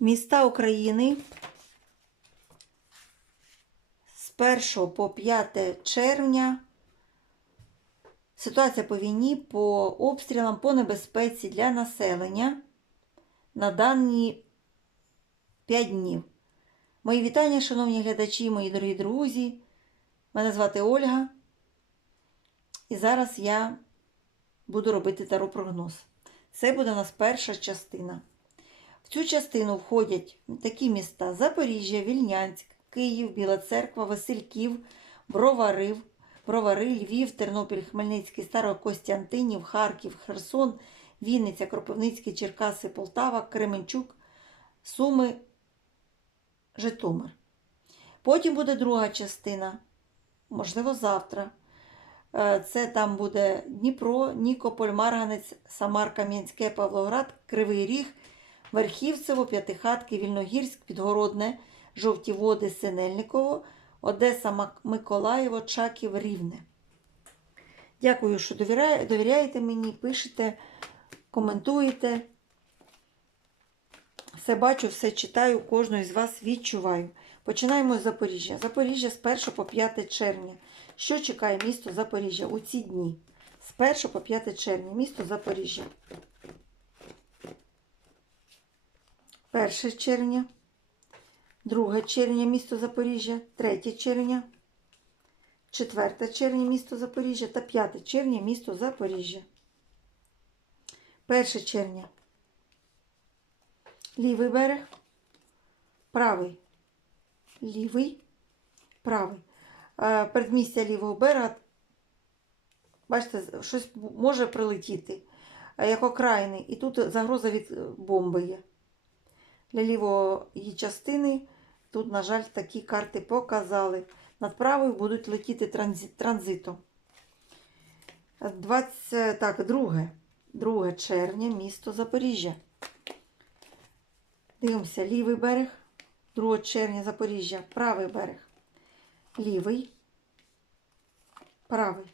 Міста України з 1 по 5 червня. Ситуація по війні, по обстрілам, по небезпеці для населення на дані 5 днів. Мої вітання, шановні глядачі, мої дорогі друзі. Мене звати Ольга. І зараз я буду робити таро-прогноз. Це буде у нас перша частина. Цю частину входять такі міста: Запоріжжя, Вільнянськ, Київ, Біла Церква, Васильків, Броварив, Бровари, Львів, Тернопіль, Хмельницький, Старокостянтинів, Харків, Херсон, Вінниця, Кропивницький, Черкаси, Полтава, Кременчук, Суми, Житомир. Потім буде друга частина, можливо, завтра. Е, Це там буде Дніпро, Нікополь, Марганець, Самар, Кам'янське, Павлоград, Кривий Ріг, Верхівцево, П'ятихатки, Вільногірськ, Підгородне, Жовті Води, Синельниково, Одеса, Миколаєво, Чаків, Рівне. Дякую, що довіряєте мені, пишете, коментуєте. Все бачу, все читаю, кожного з вас відчуваю. Починаємо з Запоріжжя. Запоріжжя з 1 по 5 червня. Що чекає місто Запоріжжя у ці дні? З 1 по 5 червня. Місто Запоріжжя. 1 червня. 2 червня місто Запоріжжя. 3 червня. 4 червня місто Запоріжжя та 5 червня місто Запоріжжя. 1 червня. Лівий берег. Правий. Лівий. Правий. Е, Передмістя лівого берега. Бачите, щось може прилетіти, як окраїни. І тут загроза від бомби є. Для лівої частини тут, на жаль, такі карти показали. Над правою будуть летіти транзит, транзитом. 20, так, 2, 2 червня, місто Запоріжжя. Дивимося, лівий берег, 2 червня Запоріжжя, правий берег. Лівий, правий,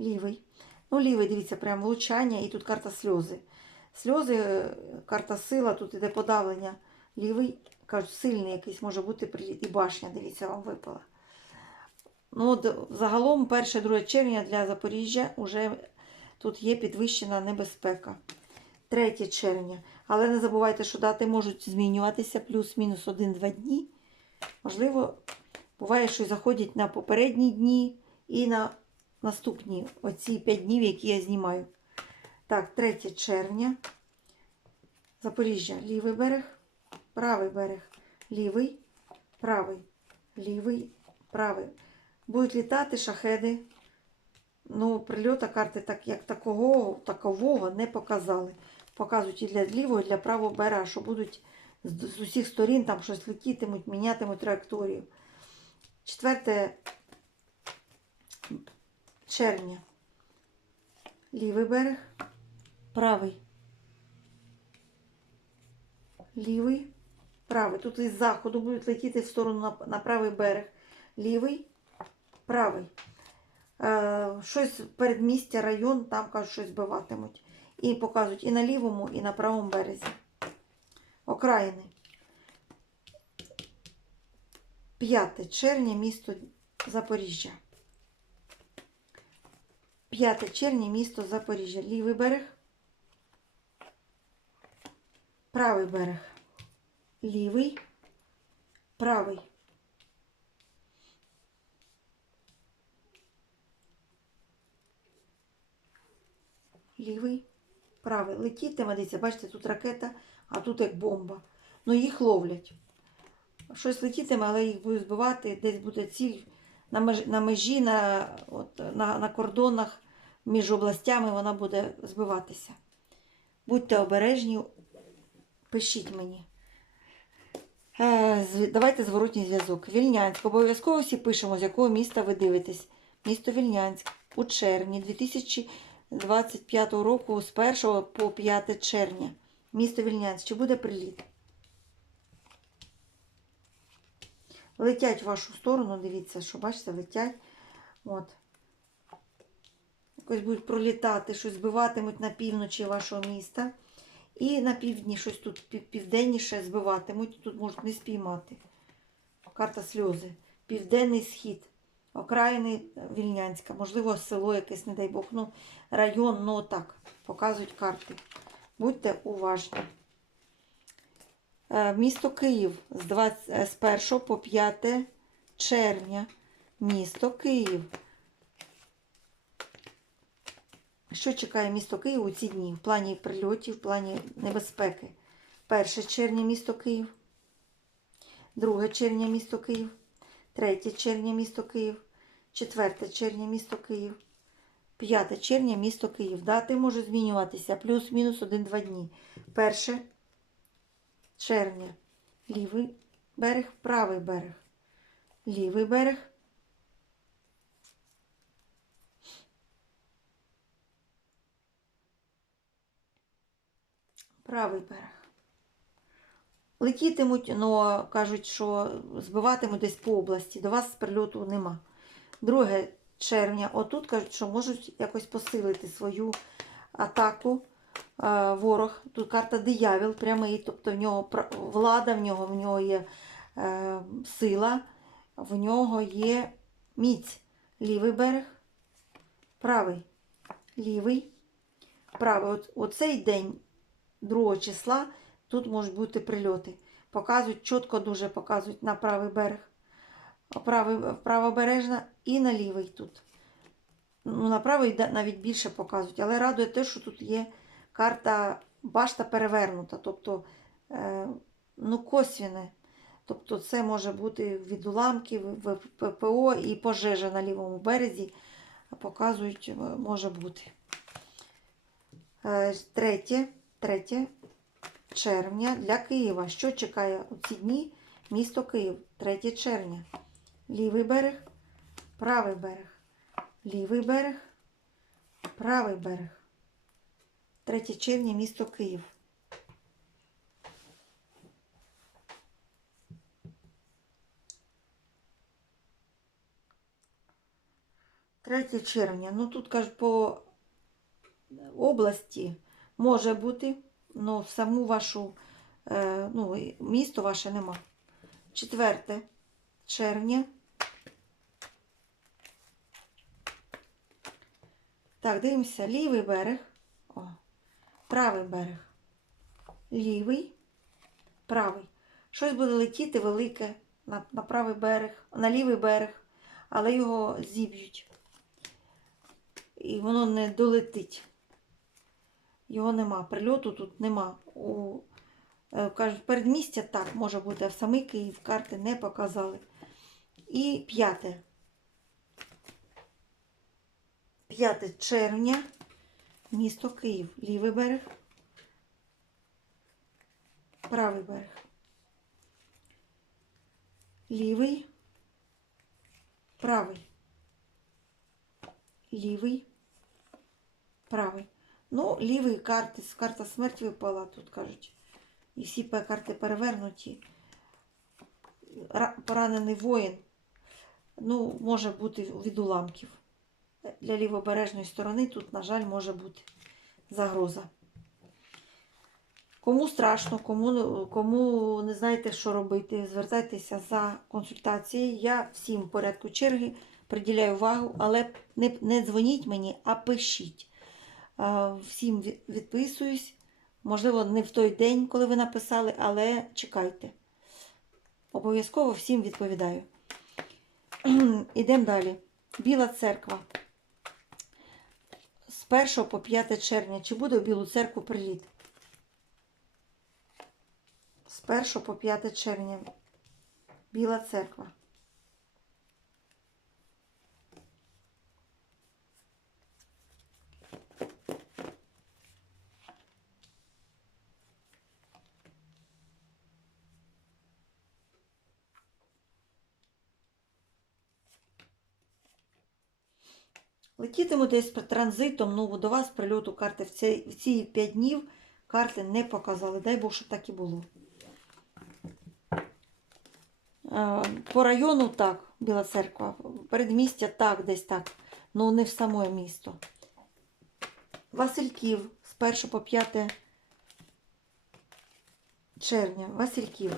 лівий. Ну, лівий, дивіться, прям влучання, і тут карта сльози. Сльози, е, карта сила, тут іде подавлення. Лівий, кажуть, сильний якийсь може бути. І башня, дивіться, вам випала. Ну, от, загалом, 1-2 червня для Запоріжжя вже тут є підвищена небезпека. 3 червня. Але не забувайте, що дати можуть змінюватися плюс-мінус 1-2 дні. Можливо, буває, що заходять на попередні дні і на наступні оці 5 днів, які я знімаю. Так, 3 червня. Запоріжжя, лівий берег, правий берег, лівий, правий, лівий, правий. Будуть літати шахеди. Ну, прильота карти так, як такого, такового не показали. Показують і для лівого, і для правого берега, що будуть з, з усіх сторін там щось летітимуть, мінятимуть траєкторію. 4 червня. Лівий берег, правий. Лівий, правий. Тут із заходу будуть летіти в сторону на, на правий берег. Лівий, правий. Е, щось передмістя, район, там кажуть, щось збиватимуть. І показують і на лівому, і на правому березі. Окраїни. 5 червня, місто Запоріжжя. 5 червня, місто Запоріжжя. Лівий берег. Правий берег. Лівий. Правий. Лівий. Правий. Летітиме, дивіться, бачите, тут ракета, а тут як бомба. Ну, їх ловлять. Щось летітиме, але їх будуть збивати, десь буде ціль на межі, на, межі, на, от, на, на кордонах між областями вона буде збиватися. Будьте обережні, пишіть мені. Е, Давайте зворотній зв'язок. Вільнянськ. Обов'язково всі пишемо, з якого міста ви дивитесь. Місто Вільнянськ у червні 2025 року з 1 по 5 червня. Місто Вільнянськ. Чи буде приліт? Летять в вашу сторону, дивіться, що бачите, летять. От. Якось будуть пролітати, щось збиватимуть на півночі вашого міста. І на півдні щось тут південніше збиватимуть. Тут можуть не спіймати. Карта сльози. Південний схід. Окраїни е, Вільнянська. Можливо, село якесь, не дай Бог. Ну, район, ну так. Показують карти. Будьте уважні. Е, Місто Київ з, 20, е, 1 по 5 червня. Місто Київ. Що чекає місто Київ у ці дні? В плані прильотів, в плані небезпеки. 1 червня місто Київ. 2 червня місто Київ. 3 червня місто Київ. 4 червня місто Київ. 5 червня місто Київ. Дати можуть змінюватися плюс-мінус 1-2 дні. 1 червня. Лівий берег, правий берег. Лівий берег. Правий берег. Летітимуть, але кажуть, що збиватимуть десь по області. До вас прильоту нема. 2 червня. Отут кажуть, що можуть якось посилити свою атаку. Е, Ворог. Тут карта диявіл прямий, тобто в нього влада, в нього, в нього є е, сила, в нього є міць. Лівий берег, правий, лівий, правий. От, оцей день 2 числа тут можуть бути прильоти. Показують, чітко дуже показують на правий берег. Правобережна і на лівий тут. Ну, на правий навіть більше показують, але радує те, що тут є карта башта перевернута, тобто е, ну, косвіне. Тобто це може бути від уламків, ППО і пожежа на лівому березі. Показують, е, може бути. Е, Третє, третє червня для Києва. Що чекає у ці дні? Місто Київ, 3 червня. Лівий берег, правий берег. Лівий берег, правий берег. 3 червня, місто Київ. Третє червня. Ну тут кажуть, по області може бути, в саму вашу, е, ну, місто ваше нема. 4 червня. Так, дивимося, лівий берег. О, правий берег. Лівий, правий. Щось буде летіти велике на, на правий берег, на лівий берег, але його зіб'ють. І воно не долетить. Його нема. Прильоту тут нема. У, е, кажуть, передмістя так може бути, а в самий Київ карти не показали. І п'яте. 5 червня, місто Київ, лівий берег, правий берег. Лівий, правий. Лівий, правий. Ну, лівий карти, карта смерть випала, тут кажуть. І всі карти перевернуті. Поранений воїн. Ну, може бути від уламків. Для лівобережної сторони тут, на жаль, може бути загроза. Кому страшно, кому, кому не знаєте, що робити, звертайтеся за консультацією. Я всім в порядку черги приділяю увагу, але не, не дзвоніть мені, а пишіть. Всім відписуюсь. Можливо, не в той день, коли ви написали, але чекайте. Обов'язково всім відповідаю. Ідемо далі. Біла церква. З 1 по 5 червня. Чи буде в Білу церкву приліт? З 1 по 5 червня. Біла церква. Летітиму десь транзитом, ну до вас прильоту карти в ці, в ці 5 днів карти не показали. Дай Бог, щоб так і було. Е, По району так, Біла церква. Передмістя так, десь так. Ну не в саме місто. Васильків з 1 по 5 червня, Васильків.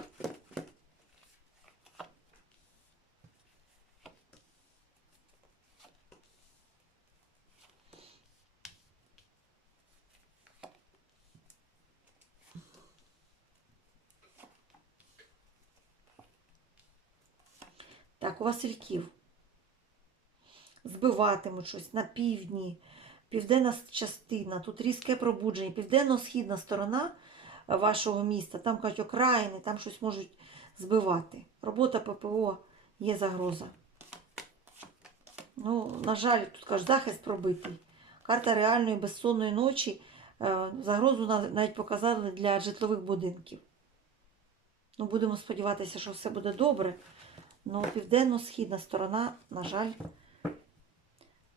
Васильків. Збиватимуть щось на півдні, південна частина, тут різке пробудження, південно-східна сторона вашого міста, там кажуть окраїни, там щось можуть збивати. Робота ППО є загроза. Ну, на жаль, тут кажуть, захист пробитий. Карта реальної безсонної ночі. Е, Загрозу навіть показали для житлових будинків. Ну, будемо сподіватися, що все буде добре. Ну, південно-східна сторона, на жаль,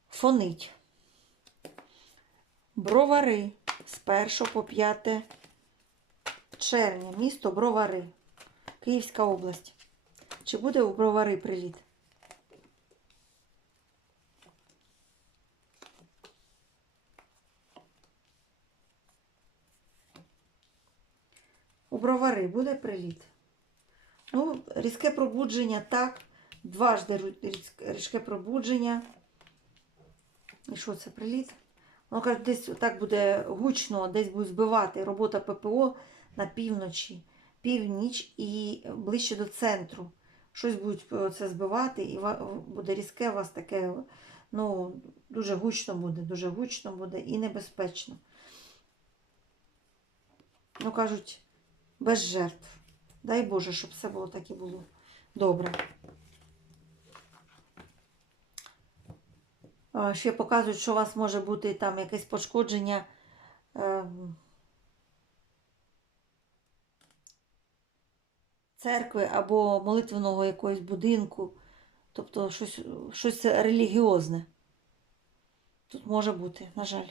фонить. Бровари з 1 по 5 червня. Місто Бровари. Київська область. Чи буде у Бровари приліт? У Бровари буде приліт? Ну, різке пробудження, так. Дважди різке пробудження. І що це приліт? Воно каже, десь так буде гучно, десь буде збивати робота ППО на півночі, північ і ближче до центру. Щось будуть е, це збивати, і буде різке у вас таке, ну, дуже гучно буде, дуже гучно буде і небезпечно. Ну, кажуть, без жертв. Дай Боже, щоб все було так і було. Добре. Ще показують, що у вас може бути там якесь пошкодження. ем, Церкви або молитвеного якогось будинку, тобто щось, щось релігіозне. Тут може бути, на жаль.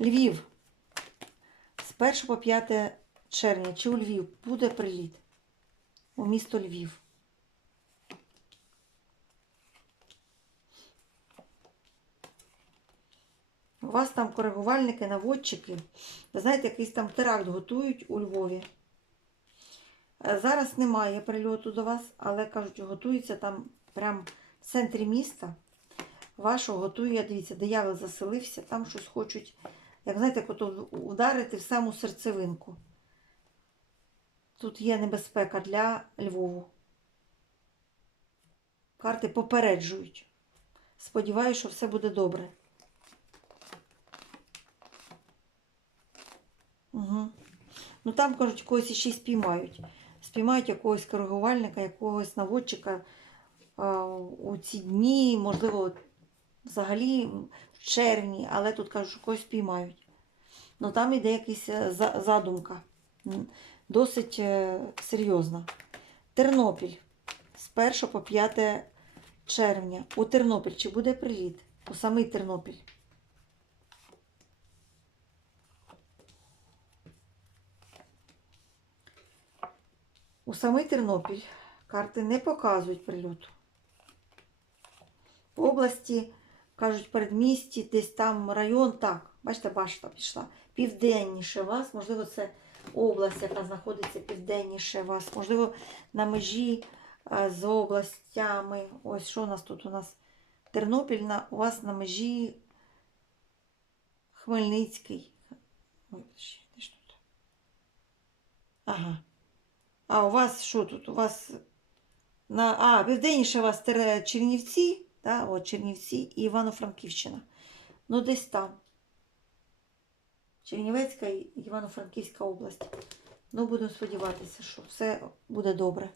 Львів. З 1 по 5 червня. Чи у Львів буде приліт? У місто Львів. У вас там коригувальники, наводчики. Ви знаєте, якийсь там теракт готують у Львові. Е, Зараз немає прильоту до вас, але кажуть, готується там прямо в центрі міста. Вашого готує, дивіться, диявол заселився, там щось хочуть, як знаєте, ударити в саму серцевинку. Тут є небезпека для Львову. Карти попереджують. Сподіваюся, що все буде добре. Угу. Ну там, кажуть, когось іще спіймають. Спіймають якогось коригувальника, якогось наводчика а, у ці дні, можливо, взагалі в червні, але тут кажуть, що когось спіймають. Ну там іде якась е, задумка. Досить е, серйозна. Тернопіль з 1 по 5 червня. У Тернопіль чи буде приліт? У самий Тернопіль. У самий Тернопіль карти не показують прильоту. В області, кажуть, передмісті, десь там район, так, бачите, башта пішла. Південніше вас, можливо, це область, яка знаходиться південніше вас, можливо, на межі е, з областями. Ось що у нас тут? У нас Тернопіль на, у вас на межі Хмельницький. Ще, де ж тут? Ага. А у вас що тут? У вас на а, південніше у вас Чернівці, да? От Чернівці і Івано-Франківщина. Ну, десь там. Чернівецька і Івано-Франківська область. Ну, будемо сподіватися, що все буде добре.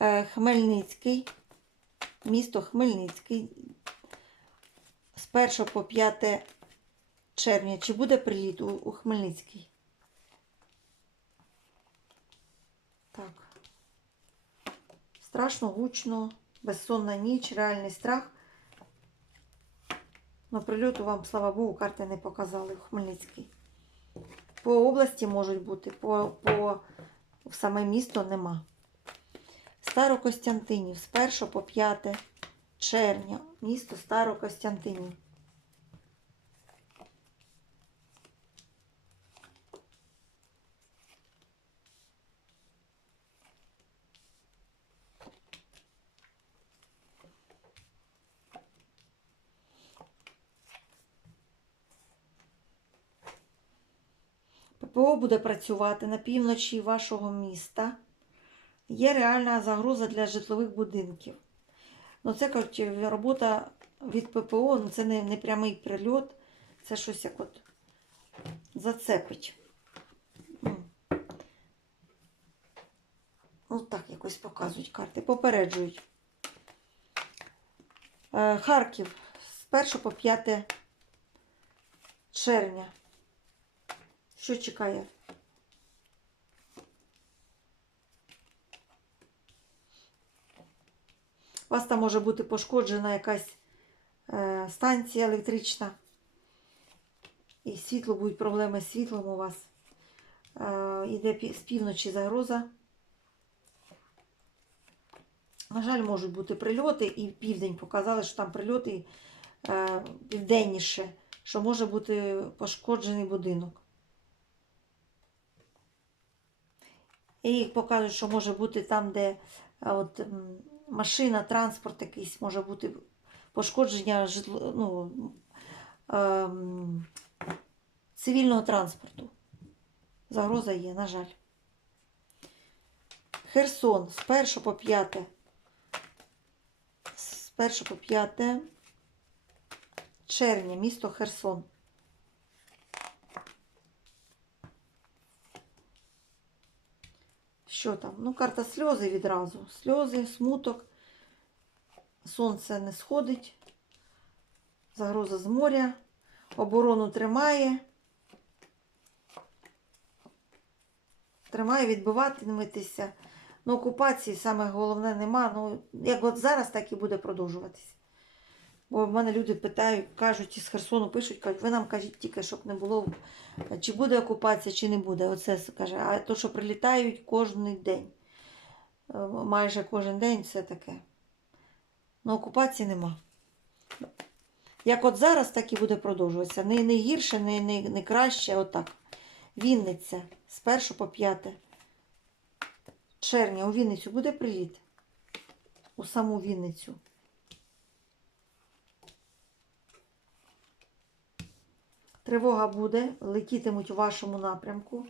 Е, Хмельницький. Місто Хмельницький. З 1 по 5 червня. Чи буде приліт у, у Хмельницький? Так. Страшно, гучно, безсонна ніч, реальний страх. Но прильоту вам, слава Богу, карти не показали в Хмельницький. По області можуть бути, по, по в саме місто нема. Старокостянтинів з 1 по 5 червня. Місто Старокостянтинів. ППО буде працювати на півночі вашого міста. Є реальна загроза для житлових будинків. Ну, це кажуть, робота від ППО, ну це не, не прямий прильот, це щось як от зацепить. Ну, так якось показують карти, попереджують. Е, Харків з 1 по 5 червня. Що чекає? У вас там може бути пошкоджена якась е, станція електрична. І світло будуть проблеми з світлом у вас. Е, іде з півночі загроза. На жаль, можуть бути прильоти, і південь показали, що там прильоти е, південніше, що може бути пошкоджений будинок. І покажуть, що може бути там, де от, машина, транспорт якийсь може бути пошкодження житло, ну, ем, цивільного транспорту. Загроза є, на жаль. Херсон з 1 по 5. З 1 по 5 червня, місто Херсон. Що там? Ну, карта сльози відразу. Сльози, смуток. Сонце не сходить. Загроза з моря. Оборону тримає. Тримає відбиватиметься. Ну, окупації саме головне нема. Ну, як от зараз, так і буде продовжуватися. Бо в мене люди питають, кажуть, із Херсону пишуть, кажуть, ви нам кажіть тільки, щоб не було, чи буде окупація, чи не буде. Оце каже. А то, що прилітають кожен день. Е, Майже кожен день це таке. Ну, окупації нема. Як от зараз, так і буде продовжуватися. Не, не гірше, не, не, не краще, отак. Вінниця з 1 по 5 червня у Вінницю буде приліт? У саму Вінницю. Тривога буде, летітимуть у вашому напрямку,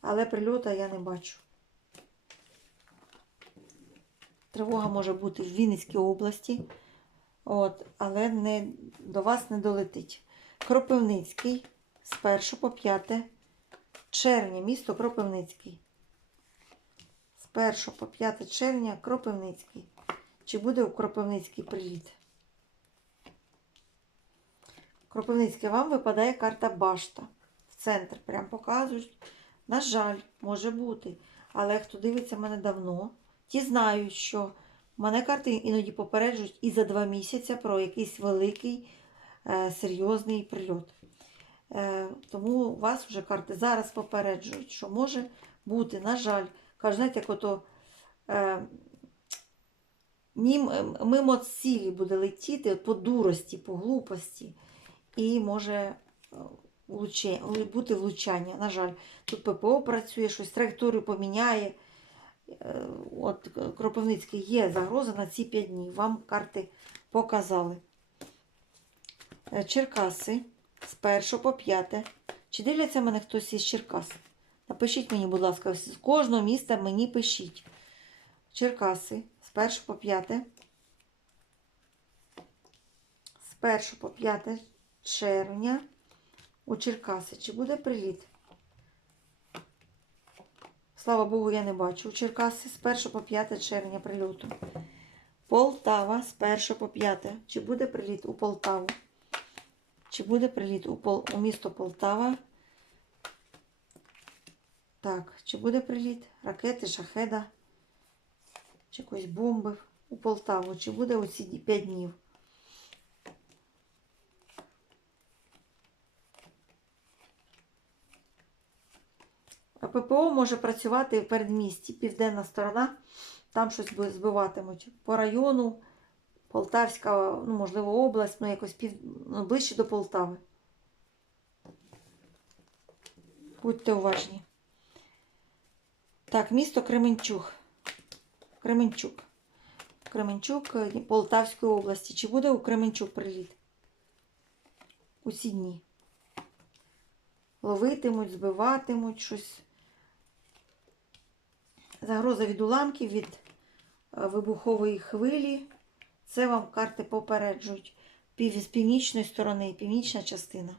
але прильота я не бачу. Тривога може бути в Вінницькій області, от, але не, до вас не долетить. Кропивницький з 1 по 5 червня, місто Кропивницький. З 1 по 5 червня Кропивницький. Чи буде у Кропивницький приліт? Кропивницький, вам випадає карта башта. В центр прям показують. На жаль, може бути. Але хто дивиться мене давно, ті знають, що мене карти іноді попереджують і за два місяці про якийсь великий е, серйозний прильот. Е, тому вас вже карти зараз попереджують, що може бути, на жаль, кажуть, знаєте, як ото е, мимо цілі буде летіти по дурості, по глупості, і може е, бути влучання. На жаль, тут ППО працює, щось траєкторію поміняє. Е, От Кропивницький є загроза на ці 5 днів. Вам карти показали. Е, Черкаси з 1 по 5. Чи дивляться мене хтось із Черкас? Напишіть мені, будь ласка, з кожного міста мені пишіть. Черкаси з 1 по 5. З 1 по 5 червня у Черкаси. Чи буде приліт? Слава Богу, я не бачу. У Черкаси з 1 по 5 червня прильоту. Полтава з 1 по 5. Чи буде приліт у Полтаву? Чи буде приліт у, Пол... у місто Полтава? Так, чи буде приліт? Ракети, шахеда, чи якоїсь бомби у Полтаву? Чи буде у ці 5 днів? ППО може працювати в передмісті, південна сторона, там щось збиватимуть. По району, Полтавська, ну, можливо, область, ну якось пів... ну, ближче до Полтави. Будьте уважні. Так, місто Кременчук. Кременчук. Кременчук Полтавської області. Чи буде у Кременчук приліт? У ці дні. ловитимуть, збиватимуть щось. Загроза від уламків, від е, вибухової хвилі. Це вам карти попереджують. З північної сторони, північна частина.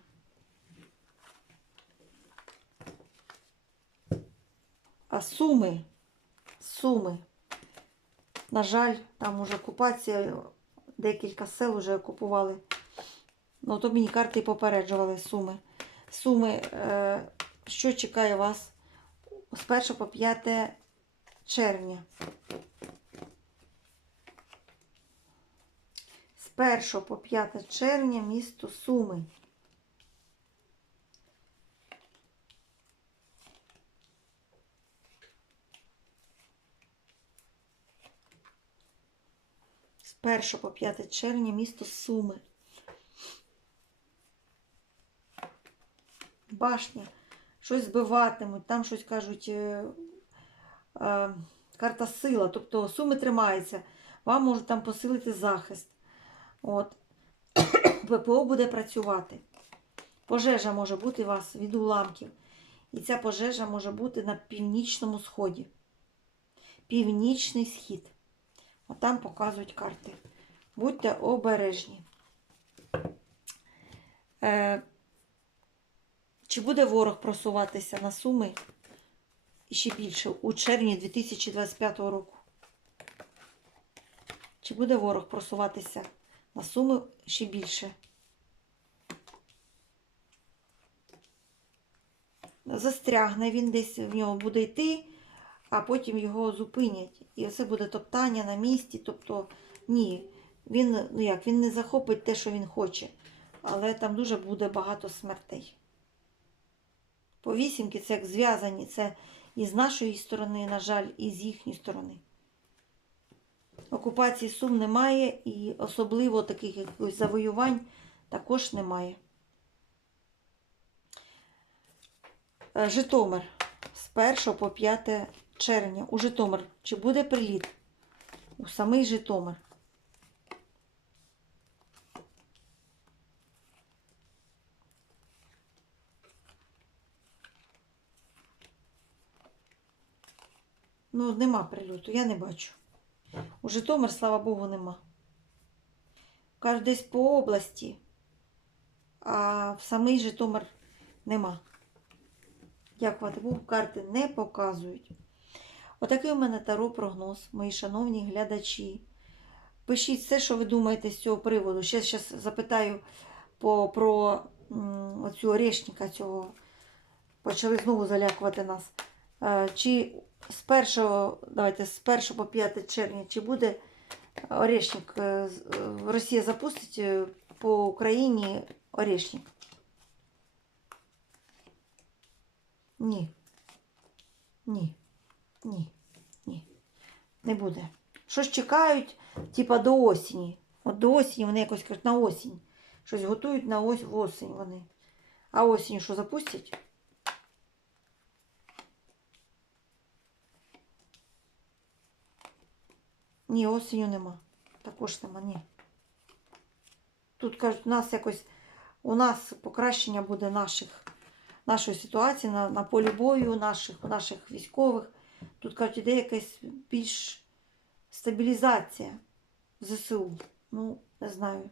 А суми, суми. На жаль, там уже окупація, декілька сел вже окупували. Ну, то мені карти попереджували суми. Суми, е, що чекає вас з 1 по 5 червня. З 1 по 5 червня місто Суми. З 1 по 5 червня місто Суми. Башня. Щось збиватимуть, там щось кажуть. Е, карта сила, тобто суми тримаються. Вам можуть там посилити захист. От. ППО буде працювати. Пожежа може бути у вас від уламків. І ця пожежа може бути на північному сході. Північний схід. Отам показують карти. Будьте обережні. Е, чи буде ворог просуватися на суми ще більше у червні 2025 року? Чи буде ворог просуватися на суми ще більше? Застрягне він десь в нього буде йти, а потім його зупинять. І це буде топтання на місці. Тобто, ні, він, ну як, він не захопить те, що він хоче, але там дуже буде багато смертей. По вісімки це як зв'язані, це і з нашої сторони, на жаль, і з їхньої сторони. Окупації Сум немає, і особливо таких якихось завоювань також немає. Е, Житомир з 1 по 5 червня. У Житомир. Чи буде приліт? У самий Житомир. Ну, нема прильоту, я не бачу. У Житомир, слава Богу, нема. Кажуть, десь по області, а в самий Житомир нема. Дякувати Богу, карти не показують. Отакий у мене таро прогноз, мої шановні глядачі. Пишіть все, що ви думаєте з цього приводу. Ще зараз запитаю по, про м, оцю орешника цього. Почали знову залякувати нас. Е, Чи з 1, давайте, з 1 по 5 червня, чи буде орешник? е, е, Росія запустить по Україні орешник? Ні. Ні. Ні. Ні. Не буде. Щось чекають, типа до осені. От до осені вони якось кажуть на осінь. Щось готують на ось в осінь вони. А осінь що запустять? Ні, осінню нема. Також нема, ні. Тут кажуть, у нас якось у нас покращення буде наших, нашої ситуації на, на полі бою, наших, наших військових. Тут кажуть, іде якась більш стабілізація ЗСУ. Ну, не знаю.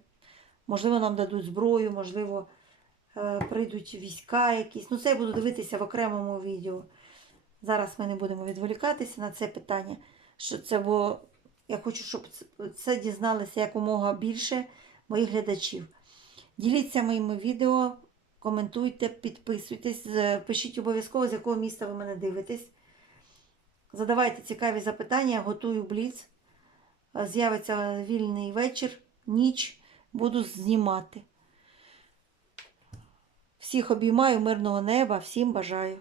Можливо, нам дадуть зброю, можливо, е, прийдуть війська якісь. Ну, це я буду дивитися в окремому відео. Зараз ми не будемо відволікатися на це питання. Що це, бо я хочу, щоб це- дізналися якомога більше моїх глядачів. Діліться моїми відео, коментуйте, підписуйтесь, пишіть обов'язково, з якого міста ви мене дивитесь. Задавайте цікаві запитання, я готую бліц. З'явиться вільний вечір, ніч, буду знімати. Всіх обіймаю, мирного неба, всім бажаю.